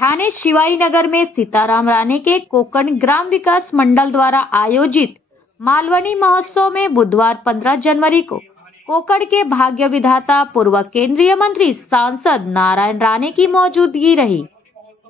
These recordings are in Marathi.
ठाणे शिवाई नगर में सीताराम राणे के कोकण ग्राम विकास मंडल द्वारा आयोजित मालवनी महोत्सव में बुधवार 15 जनवरी को कोकण के भाग्य विधाता पूर्व केंद्रीय मंत्री सांसद नारायण राणे की मौजूदगी रही।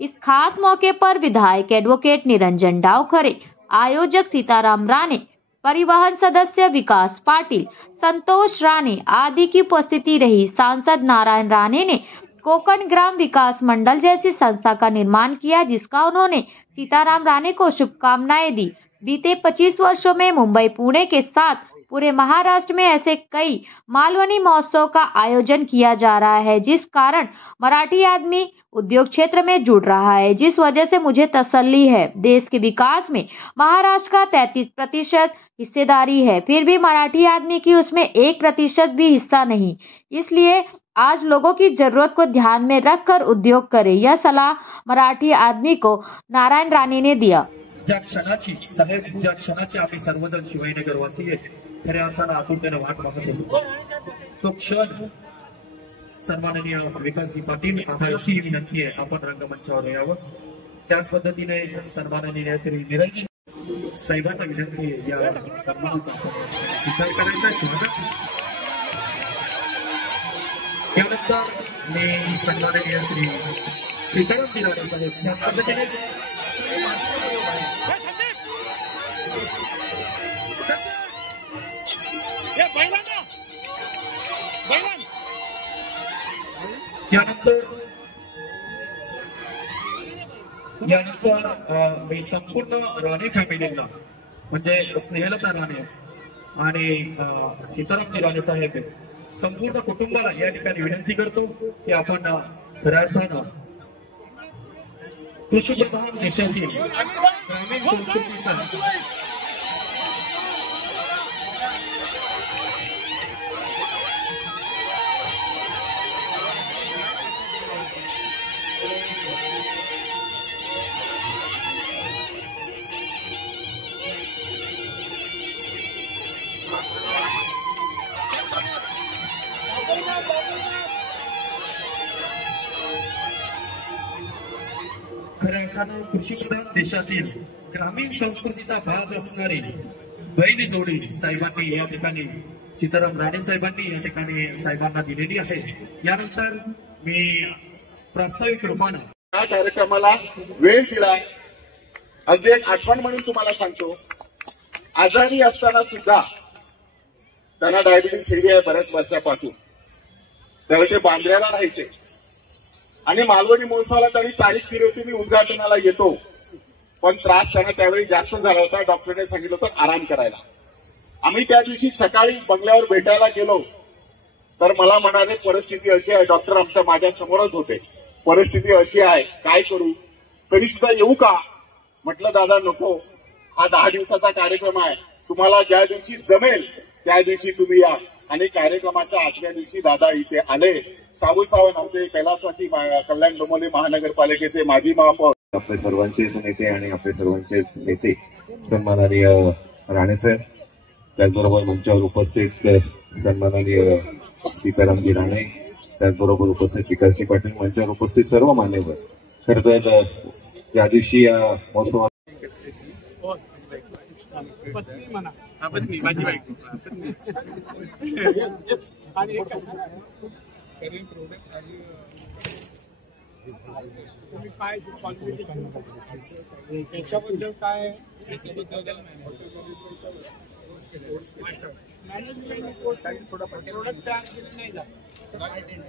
इस खास मौके पर विधायक एडवोकेट निरंजन डावखरे, आयोजक सीताराम राणे, परिवहन सदस्य विकास पाटिल, संतोष राणे आदि की उपस्थिति रही। सांसद नारायण राणे ने कोकण ग्राम विकास मंडल जैसी संस्था का निर्माण किया, जिसका उन्होंने सीताराम राणे को शुभकामनाएं दी। बीते 25 वर्षों में मुंबई, पुणे के साथ पूरे महाराष्ट्र में ऐसे कई मालवनी महोत्सव का आयोजन किया जा रहा है, जिस कारण मराठी आदमी उद्योग क्षेत्र में जुड़ रहा है, जिस वजह से मुझे तसल्ली है। देश के विकास में महाराष्ट्र का 33% हिस्सेदारी है, फिर भी मराठी आदमी की उसमें 1% भी हिस्सा नहीं। इसलिए आज लोगों की जरूरत को ध्यान में रखकर उद्योग करे, यह सलाह मराठी आदमी को नारायण राणे ने दिया। ज्या क्षणाची आम्ही सर्वजण शिवाईनगरवासी खऱ्या अर्थानं आतुरतेने वाट पाहत होतो, तो क्षण सन्माननीय विकासजी पाटील अशी विनंती आहे, आपण रंगमंचावर यावं। त्याच पद्धतीने सन्माननीय श्री निरंजन साहेबांना विनंती आहे, या सन्मानाचा स्वीकार करायचा आहे। त्यानंतर मी सन्माननीय श्री सीताराम राणे साहेब त्याच पद्धतीने यानंतर मी संपूर्ण राणे फॅमिलीला म्हणजे स्नेहलता राणे आणि सीताराम राणे साहेब संपूर्ण कुटुंबाला या ठिकाणी विनंती करतो की आपण खऱ्या अर्थानं कृषीप्रधान देशातील ग्रामीण संस्कृतीचा खऱ्या अर्थानं कृषीप्रधान देशातील ग्रामीण संस्कृतीचा भाग असणारी बैल जोडी साहेबांनी या ठिकाणी सीताराम राणे साहेबांनी या ठिकाणी साहेबांना दिलेली आहे। यानंतर मी प्रास्ताविक रूपानं या कार्यक्रमाला वेळ दिला। अगदी एक आठवण म्हणून तुम्हाला सांगतो, आजारी असताना सुद्धा त्यांना डायबिटीस हेरी आहे बऱ्याच वर्षापासून, त्यावेळी ते बांद्र्याला राहायचे आणि मालवणी महोत्सवाला त्यांनी तारीख दिली होती, मी उद्घाटनाला येतो, पण त्रास त्यांना त्यावेळी जास्त झाला होता। डॉक्टरने सांगितलं होतं आराम करायला। आम्ही त्या दिवशी सकाळी बंगल्यावर भेटायला गेलो तर मला म्हणाले परिस्थिती अशी आहे, डॉक्टर आमच्या माझ्या समोरच होते, परिस्थिती अशी आहे, काय करू, तरी सुद्धा येऊ का? म्हटलं दादा नको, हा 10 दिवसाचा कार्यक्रम आहे, तुम्हाला ज्या दिवशी जमेल त्या दिवशी तुम्ही या। आणि कार्यक्रमाच्या आठव्या दिवशी दादा इथे आले। साबू सावंत आमचे कैलासवासी कल्याण डोंबिवली महानगरपालिकेचे माजी महापौर, आपले सर्वांचेच नेते आणि आपले सर्वांचेच नेते सन्माननीय राणेसाहेब, त्याचबरोबर मंचावर उपस्थित सन्माननीय सीतारामजी राणे, त्याचबरोबर उपस्थित विकासजी पाटील, मंचावर उपस्थित सर्व मान्यवर। खरं तर या दिवशी या महोत्सवात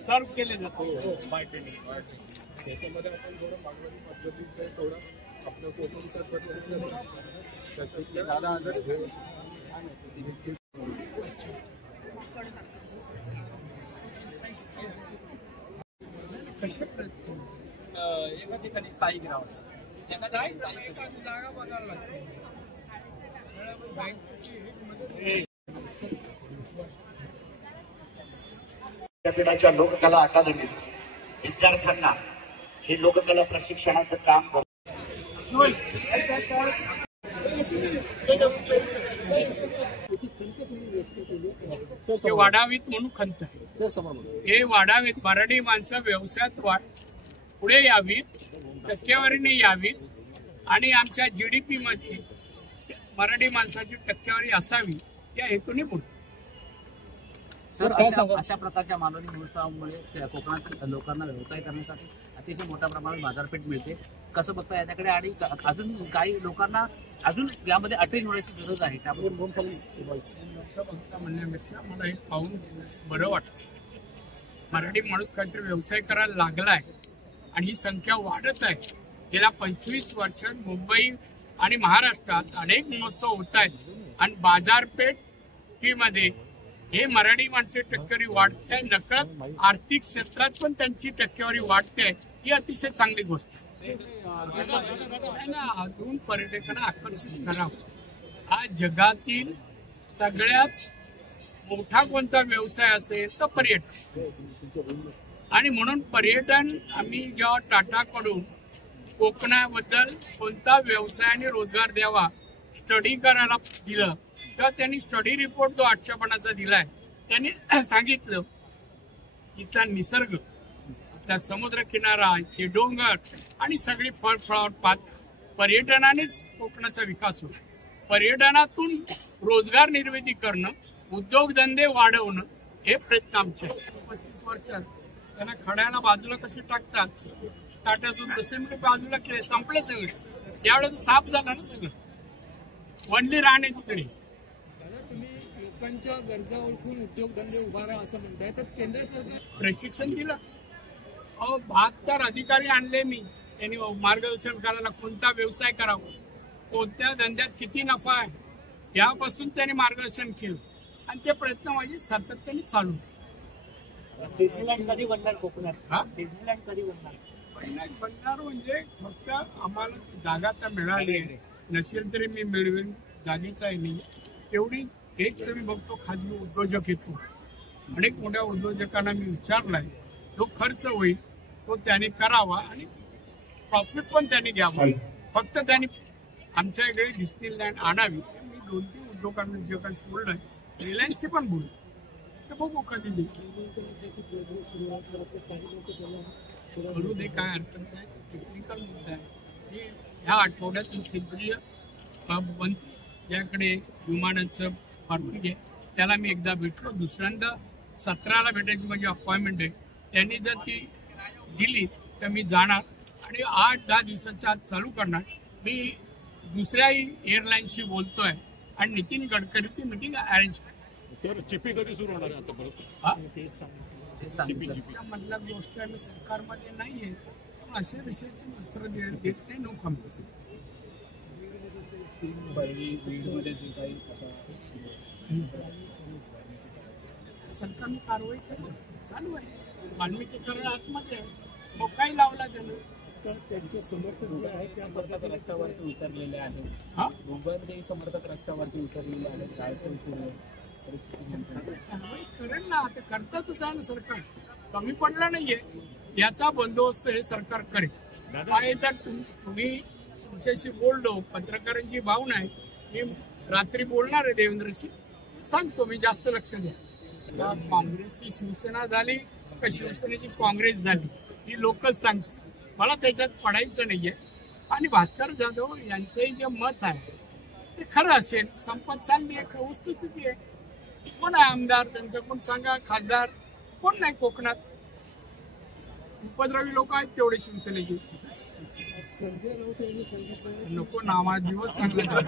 सर्व केले जातो त्याच्यामध्ये आपण थोडं मागवणी पद्धतीचं थोडं आपलं कोकणच्या पद्धतीचं त्याच्यातले दादा आजार घेऊन एका ठिकाणी स्थायिक राहावं, एका जागा बघायला लागते। विद्यापीठाच्या लोककला अकादमीत विद्यार्थ्यांना हे लोककला प्रशिक्षणाचं काम करतात। वाढावीत म्हणून खंत आहे, हे वाढावीत, मराठी माणसं व्यवसायात पुढे यावीत टक्केवारीने यावी आणि आमच्या GDP मध्ये मराठी माणसाची टक्केवारी असावी या हेतूने बोलतो. सर, अशा प्रकारच्या मालवणी महोत्सवामुळे कोकणातील लोकांना व्यवसाय करण्यासाठी अतिशय मोठ्या प्रमाणात बाजारपेठ मिळते. कसं बघता याच्याकडे आणि अजून काही लोकांना अजून यामध्ये अटेंड होण्याची गरज आहे त्यामुळे असं बघता म्हणण्यापेक्षा मला हे पाहून बरं वाटतं. मराठी माणूस काहीतरी व्यवसाय करायला लागलाय आणि ही संख्या वाढत आहे. गेल्या 25 वर्षात मुंबई आणि महाराष्ट्रात अनेक महोत्सव होत आहेत आणि बाजारपेठीमध्ये हे मराठी माणसाची टक्केवारी वाढते आहे. नकळत आर्थिक क्षेत्रात पण त्यांची टक्केवारी वाढते आहे. ही अतिशय चांगली गोष्ट आहे. अजून पर्यटकांना आकर्षित करावं. हा जगातील सगळ्यात मोठा कोणता व्यवसाय असेल तर पर्यटन. आणि म्हणून पर्यटन आम्ही जेव्हा टाटाकडून कोकणाबद्दल कोणता व्यवसायाने रोजगार द्यावा स्टडी करायला दिलं तेव्हा त्यांनी स्टडी रिपोर्ट जो 800 पानाचा दिलाय त्यांनी सांगितलं इथला निसर्ग, इथला समुद्र किनारा, इथे डोंगर आणि सगळी फळफळावळ पाहत पर्यटनानेच कोकणाचा विकास होतो. पर्यटनातून रोजगार निर्मिती करणं, उद्योगधंदे वाढवणं हे प्रयत्न आमचे आहेत. 35 वर्षात त्यांना खड्याला बाजूला कसे टाकतात, ताट्यातून तसे म्हणजे बाजूला केले, संपले सगळे. त्यावेळेस साफ झाला ना सगळं, वणली राहणे तिकडे. तुम्ही लोकांच्या गरजा ओळखून उद्योगधंदे उभारा असं म्हणताय, तर केंद्र सरकार प्रशिक्षण दिलं. 72 अधिकारी आणले मी, त्यांनी मार्गदर्शन करायला कोणता व्यवसाय करावा, कोणत्या धंद्यात किती नफा आहे यापासून त्यांनी मार्गदर्शन केलं आणि ते प्रयत्न माझे सातत्याने चालू. डिझनीलँड कधी बनणार कोकणात? डिझनीलँड कधी बनणार? बनणार म्हणजे फक्त आम्हाला जागा तर मिळाली आहे, नसेल तरी मी मिळवेन, जागेचा आहे नाही तेवढी. एक तरी बघतो खाजगी उद्योजक येतो, अनेक मोठ्या उद्योजकांना मी विचारलाय जो खर्च होईल तो त्याने करावा आणि प्रॉफिट पण त्याने घ्यावा. फक्त त्यांनी आमच्या इकडे डिस्नीलँड आणावी. मी 2-3 उद्योगांशी बोललोय, रिलायन्सचे पण बोललो, तर बघू कधी दे करू दे, काय हरकत नाही. टेक्निकल मुद्दा आहे. ह्या आठवड्यात केंद्रीय मंत्री याकडे विमानाचं परवानगी आहे, त्याला मी एकदा भेटलो. दुसऱ्यांदा 17ला भेटायची माझी अपॉइंटमेंट आहे. त्यांनी जर ती दिली तर मी जाणार आणि 8-10 दिवसाच्या आत चालू करणार. मी दुसऱ्याही एअरलाईन्सशी बोलतोय आणि नितीन गडकरी ती मिटिंग अरेंज करणार. चिपी कधी सुरू होणार आहे आता? मधल्या गोष्ट आम्ही सरकारमध्ये नाहीये, अशा विषयाची उत्तर देत नाही. No comments. सरकारने कारवाई केली चालू आहे. वाल्मिकीकरण आतमध्ये आहे, काही लावला त्यानं. त्यांचे समर्थक जे आहेत त्या समर्थक रस्त्यावरती उतरलेले आहेत. दोघांचेही समर्थक रस्त्यावरती उतरलेले आहेत. कारवाई करेल ना, आता करतातच आहे ना सरकार, कमी पडलं नाहीये. याचा बंदोबस्त हे सरकार करेल. काय तर तुम्ही तुमच्याशी बोललो, पत्रकारांची भावना आहे, मी रात्री बोलणार आहे देवेंद्रशी, सांगतो मी, जास्त लक्ष द्या. काँग्रेसची शिवसेना झाली का शिवसेनेची काँग्रेस झाली ही लोकच सांगते, मला त्याच्यात पडायचं नाहीये. आणि भास्कर जाधव यांचंही जे मत आहे ते खरं असेल, संपत चालली आहे, वस्तुस्थिती आहे. कोण आहे आमदार त्यांचं, कोण सांगा, खासदार कोण नाही कोकणात. उपद्रवी लोक आहेत तेवढे शिवसेनेचे. संजय राऊत यांनी सांगितलं नको नावा दिवस चांगला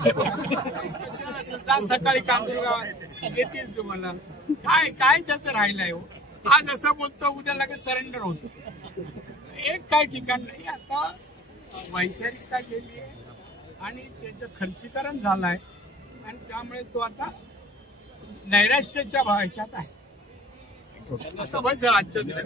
सकाळी कांदूरगावात येतील तुम्हाला. काय काय त्याचं राहिलंय हो. आज असं बोलतो, उद्या लगेच सरेंडर होतो. एक काय ठिकाण नाही. आता वैचारिकता गेली आहे आणि त्याचं खर्चीकरण झालंय आणि त्यामुळे तो आता नैराश्याच्या भावाच्यात आहे. असं बस आजच्या दिवशी.